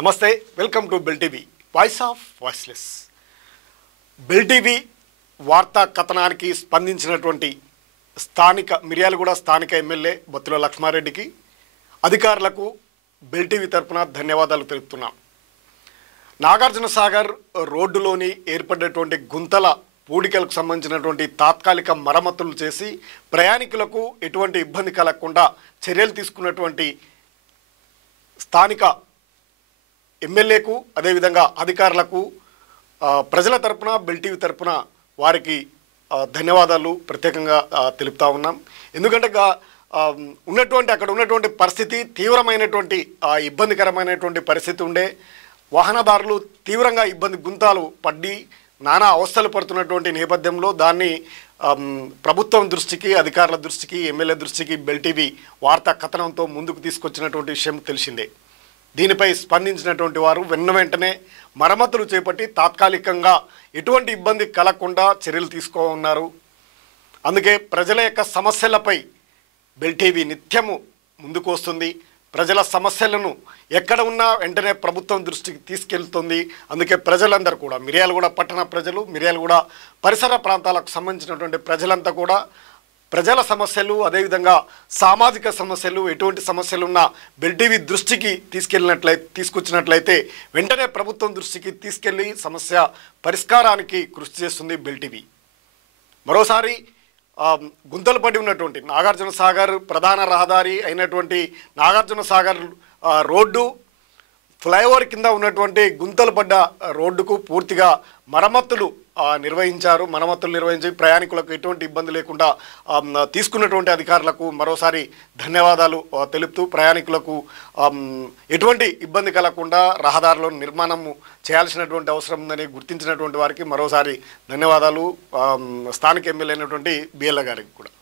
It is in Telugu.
నమస్తే, welcome to bell TV voice of voiceless. Bell TV వార్తా కథనానికి స్పందించినటువంటి మిర్యాలగూడ స్థానిక ఎమ్మెల్యే బత్తుల లక్ష్మారెడ్డికి అధికారులకు బెల్ టీవీ తరఫున ధన్యవాదాలు తెలుపుతున్నాం. నాగార్జునసాగర్ రోడ్డులోని ఏర్పడినటువంటి గుంతల పూడికలకు సంబంధించినటువంటి తాత్కాలిక మరమ్మతులు చేసి ప్రయాణికులకు ఎటువంటి ఇబ్బంది కలగకుండా చర్యలు తీసుకున్నటువంటి స్థానిక ఎమ్మెల్యేకు అదేవిధంగా అధికారులకు ప్రజల తరపున బెల్ టీవీ తరపున వారికి ధన్యవాదాలు ప్రత్యేకంగా తెలుపుతా ఉన్నాం. ఎందుకంటే అక్కడ ఉన్నటువంటి పరిస్థితి తీవ్రమైనటువంటి ఇబ్బందికరమైనటువంటి పరిస్థితి ఉండే. వాహనదారులు తీవ్రంగా గుంతాలు పడ్డి నానా అవస్థలు పడుతున్నటువంటి నేపథ్యంలో దాన్ని ప్రభుత్వం దృష్టికి, అధికారుల దృష్టికి, ఎమ్మెల్యే దృష్టికి బెల్ టీవీ వార్తా కథనంతో ముందుకు తీసుకొచ్చినటువంటి విషయం తెలిసిందే. దీనిపై స్పందించినటువంటి వారు వెంటనే మరమ్మతులు చేపట్టి తాత్కాలికంగా ఎటువంటి ఇబ్బంది కలగకుండా చర్యలు తీసుకోనున్నారు. అందుకే ప్రజల యొక్క సమస్యలపై బెల్ టీవీ నిత్యము ముందుకు వస్తుంది. ప్రజల సమస్యలను ఎక్కడ ఉన్నా వెంటనే ప్రభుత్వం దృష్టికి తీసుకెళ్తుంది. అందుకే ప్రజలందరూ కూడా, మిర్యాలగూడ పట్టణ ప్రజలు, మిర్యాలగూడ పరిసర ప్రాంతాలకు సంబంధించినటువంటి ప్రజలంతా కూడా ప్రజల సమస్యలు, అదేవిధంగా సామాజిక సమస్యలు, ఎటువంటి సమస్యలున్నా బెల్ టీవీ దృష్టికి తీసుకొచ్చినట్లయితే వెంటనే ప్రభుత్వం దృష్టికి తీసుకెళ్లి సమస్య పరిష్కారానికి కృషి చేస్తుంది బెల్ టీవీ. మరోసారి గుంతలు పడి ఉన్నటువంటి నాగార్జునసాగర్ ప్రధాన రహదారి అయినటువంటి నాగార్జునసాగర్ రోడ్డు ఫ్లైఓవర్ కింద ఉన్నటువంటి గుంతలు పడ్డ రోడ్డుకు పూర్తిగా మరమ్మతులు నిర్వహించి ప్రయాణికులకు ఎటువంటి ఇబ్బంది లేకుండా తీసుకున్నటువంటి అధికారులకు మరోసారి ధన్యవాదాలు తెలుపుతూ ప్రయాణికులకు ఎటువంటి ఇబ్బంది కలగకుండా రహదారులను నిర్మాణం చేయాల్సినటువంటి అవసరం ఉందని గుర్తించినటువంటి వారికి మరోసారి ధన్యవాదాలు. స్థానిక ఎమ్మెల్యే అయినటువంటి బిఎల్ఏ గారికి కూడా.